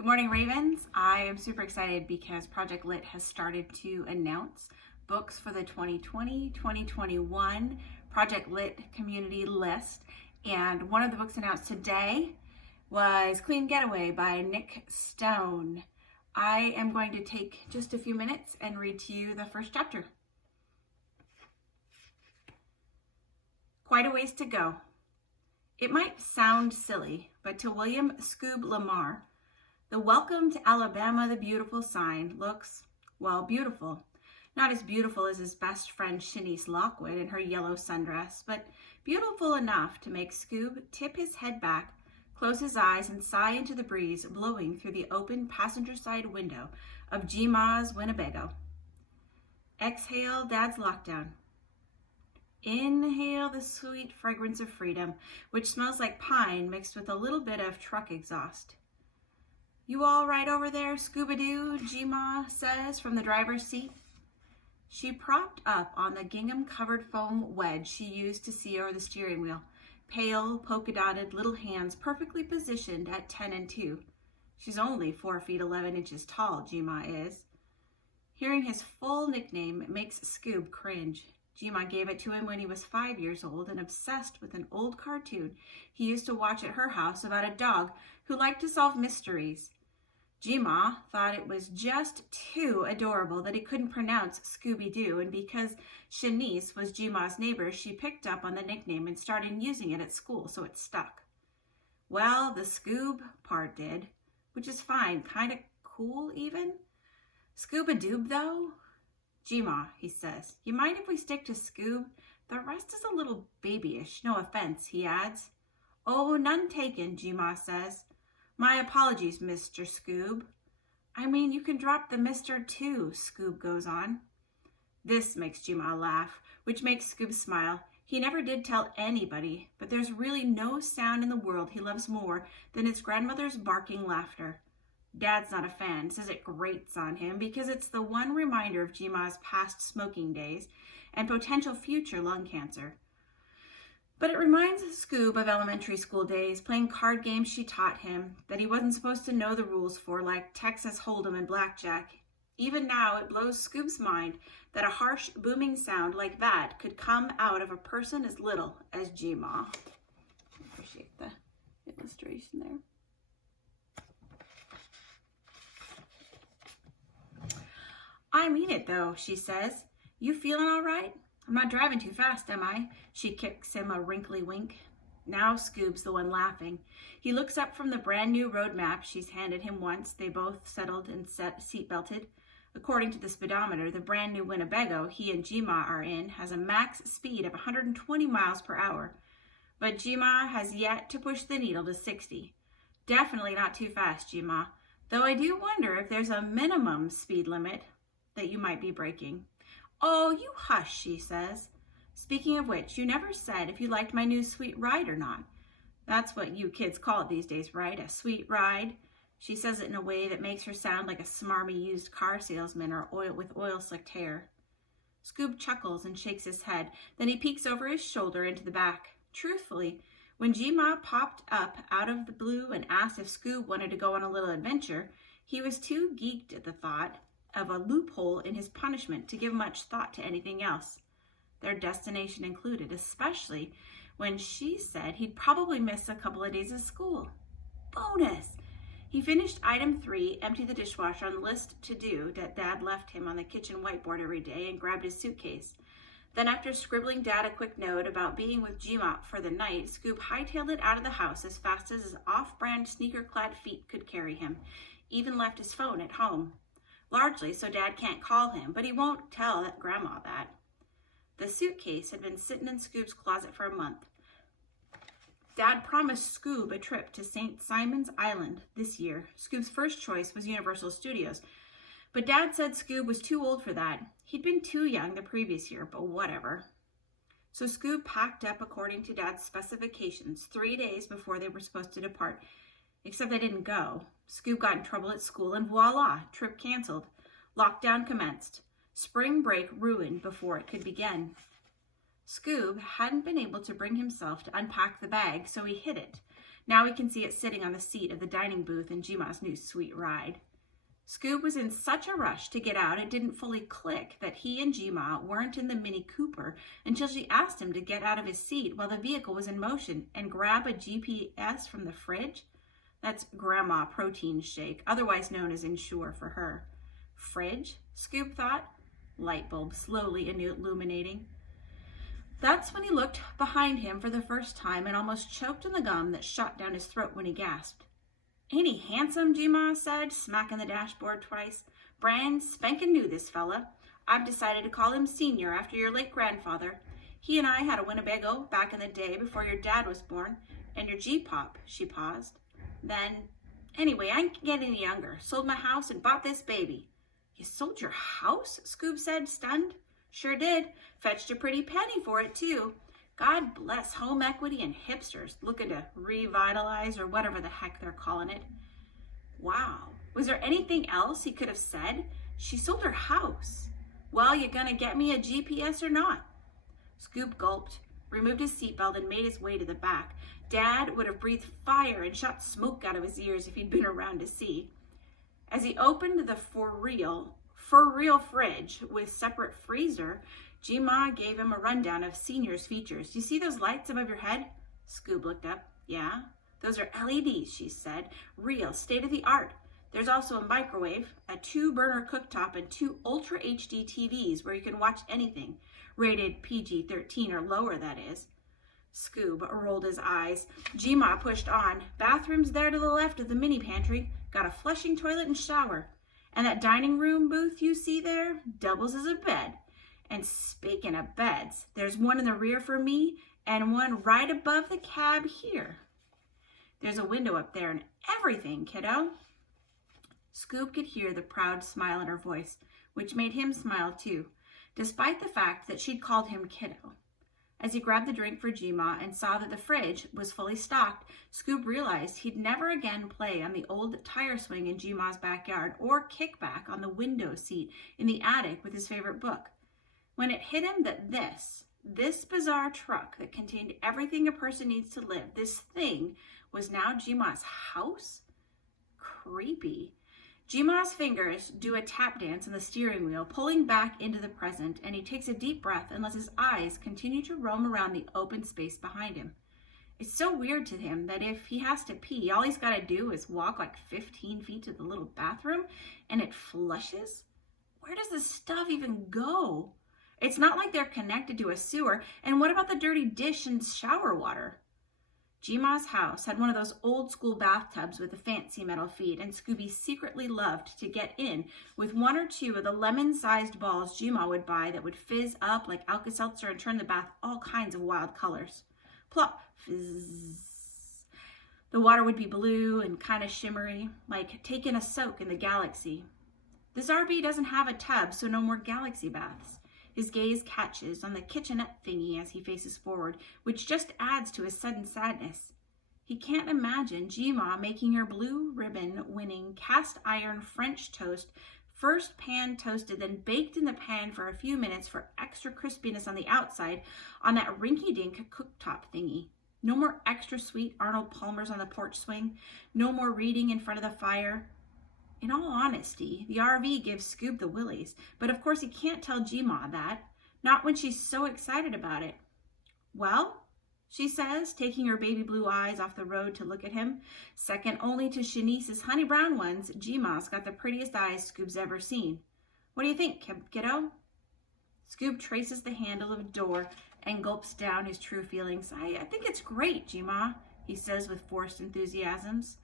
Good morning, Ravens. I am super excited because Project Lit has started to announce books for the 2020-2021 Project Lit community list. And one of the books announced today was Clean Getaway by Nick Stone. I am going to take just a few minutes and read to you the first chapter. Quite a ways to go. It might sound silly, but to William Scoob Lamar, the Welcome to Alabama the Beautiful sign looks, well, beautiful. Not as beautiful as his best friend Shanice Lockwood in her yellow sundress, but beautiful enough to make Scoob tip his head back, close his eyes, and sigh into the breeze blowing through the open passenger side window of G-Ma's Winnebago. Exhale Dad's lockdown. Inhale the sweet fragrance of freedom, which smells like pine mixed with a little bit of truck exhaust. You all right over there, Scooby Doo? G-Ma says from the driver's seat. She propped up on the gingham-covered foam wedge she used to see over the steering wheel. Pale, polka-dotted little hands perfectly positioned at 10 and 2. She's only 4 feet 11 inches tall, G-Ma is. Hearing his full nickname makes Scoob cringe. G-Ma gave it to him when he was 5 years old and obsessed with an old cartoon he used to watch at her house about a dog who liked to solve mysteries. G-Ma thought it was just too adorable that he couldn't pronounce Scooby Doo, and because Shanice was G-Ma's neighbor, she picked up on the nickname and started using it at school, so it stuck. Well, the Scoob part did, which is fine, kind of cool even. Scoob-a-doob though? G-Ma, he says, you mind if we stick to Scoob? The rest is a little babyish, no offense, he adds. Oh, none taken, G-Ma says. My apologies, Mr. Scoob. I mean, you can drop the Mr. too, Scoob goes on. This makes G-Ma laugh, which makes Scoob smile. He never did tell anybody, but there's really no sound in the world he loves more than his grandmother's barking laughter. Dad's not a fan, says it grates on him because it's the one reminder of G-Ma's past smoking days and potential future lung cancer. But it reminds Scoob of elementary school days, playing card games she taught him that he wasn't supposed to know the rules for, like Texas Hold'em and Blackjack. Even now, it blows Scoob's mind that a harsh, booming sound like that could come out of a person as little as G-Ma. Appreciate the illustration there. I mean it though, she says. You feeling all right? I'm not driving too fast, am I? She kicks him a wrinkly wink. Now Scoob's the one laughing. He looks up from the brand new road map she's handed him once they both settled and seat-belted. According to the speedometer, the brand new Winnebago he and G-Ma are in has a max speed of 120 miles per hour. But G-Ma has yet to push the needle to 60. Definitely not too fast, G-Ma. Though I do wonder if there's a minimum speed limit that you might be breaking. Oh, you hush, she says. Speaking of which, you never said if you liked my new sweet ride or not. That's what you kids call it these days, right? A sweet ride? She says it in a way that makes her sound like a smarmy used car salesman or with oil-slicked hair. Scoob chuckles and shakes his head. Then he peeks over his shoulder into the back. Truthfully, when G-Ma popped up out of the blue and asked if Scoob wanted to go on a little adventure, he was too geeked at the thought of a loophole in his punishment to give much thought to anything else, their destination included, especially when she said he'd probably miss a couple of days of school. Bonus! He finished item 3, empty the dishwasher on the list to do that Dad left him on the kitchen whiteboard every day, and grabbed his suitcase. Then after scribbling Dad a quick note about being with G-Ma for the night, Scoob hightailed it out of the house as fast as his off-brand sneaker-clad feet could carry him, even left his phone at home. Largely so Dad can't call him, but he won't tell Grandma that. The suitcase had been sitting in Scoob's closet for a month. Dad promised Scoob a trip to St. Simon's Island this year. Scoob's first choice was Universal Studios, but Dad said Scoob was too old for that. He'd been too young the previous year, but whatever. So Scoob packed up according to Dad's specifications 3 days before they were supposed to depart, except they didn't go. Scoob got in trouble at school and voila, trip canceled. Lockdown commenced. Spring break ruined before it could begin. Scoob hadn't been able to bring himself to unpack the bag, so he hid it. Now he can see it sitting on the seat of the dining booth in Jima's new sweet ride. Scoob was in such a rush to get out it didn't fully click that he and Jima weren't in the Mini Cooper until she asked him to get out of his seat while the vehicle was in motion and grab a GPS from the fridge. That's Grandma Protein Shake, otherwise known as Ensure for her. Fridge? Scoob thought. Light bulb slowly illuminating. That's when he looked behind him for the first time and almost choked on the gum that shot down his throat when he gasped. "Ain't he handsome?" Jima said, smacking the dashboard twice. "Brand spankin' new, this fella. I've decided to call him Senior after your late grandfather. He and I had a Winnebago back in the day before your dad was born, and your G-Pop," she paused. "Then, anyway, I ain't getting any younger. Sold my house and bought this baby." "You sold your house?" Scoob said, stunned. "Sure did. Fetched a pretty penny for it, too. God bless home equity and hipsters looking to revitalize or whatever the heck they're calling it." Wow. Was there anything else he could have said? She sold her house. "Well, you gonna get me a GPS or not?" Scoob gulped, removed his seatbelt, and made his way to the back. Dad would have breathed fire and shot smoke out of his ears if he'd been around to see. As he opened the for real fridge with separate freezer, Jima gave him a rundown of Senior's features. "You see those lights above your head?" Scoob looked up. "Yeah, those are LEDs," she said. "Real, state-of-the-art. There's also a microwave, a 2-burner cooktop, and 2 Ultra HD TVs where you can watch anything. Rated PG-13 or lower, that is." Scoob rolled his eyes. Jima pushed on. "Bathrooms there to the left of the mini pantry. Got a flushing toilet and shower. And that dining room booth you see there doubles as a bed. And speaking of beds, there's one in the rear for me and one right above the cab here. There's a window up there and everything, kiddo." Scoob could hear the proud smile in her voice, which made him smile too, despite the fact that she'd called him kiddo. As he grabbed the drink for Jima and saw that the fridge was fully stocked, Scoob realized he'd never again play on the old tire swing in Jima's backyard or kick back on the window seat in the attic with his favorite book. When it hit him that this bizarre truck that contained everything a person needs to live, this thing, was now Jima's house? Creepy. Jima's fingers do a tap dance on the steering wheel, pulling back into the present, and he takes a deep breath and lets his eyes continue to roam around the open space behind him. It's so weird to him that if he has to pee, all he's got to do is walk like 15 feet to the little bathroom, and it flushes? Where does this stuff even go? It's not like they're connected to a sewer, and what about the dirty dish and shower water? Jima's house had one of those old-school bathtubs with a fancy metal feet, and Scooby secretly loved to get in with 1 or 2 of the lemon-sized balls Jima would buy that would fizz up like Alka-Seltzer and turn the bath all kinds of wild colors. Plop, fizz. The water would be blue and kind of shimmery, like taking a soak in the galaxy. This RV doesn't have a tub, so no more galaxy baths. His gaze catches on the kitchenette thingy as he faces forward, which just adds to his sudden sadness. He can't imagine Jima making her blue ribbon-winning cast-iron French toast, first pan-toasted, then baked in the pan for a few minutes for extra crispiness on the outside on that rinky-dink cooktop thingy. No more extra sweet Arnold Palmers on the porch swing. No more reading in front of the fire. In all honesty, the RV gives Scoob the willies, but of course he can't tell Jima that, not when she's so excited about it. "Well?" she says, taking her baby blue eyes off the road to look at him. Second only to Shanice's honey brown ones, Jima's got the prettiest eyes Scoob's ever seen. "What do you think, kiddo?" Scoob traces the handle of a door and gulps down his true feelings. I think it's great, Jima," he says with forced enthusiasms.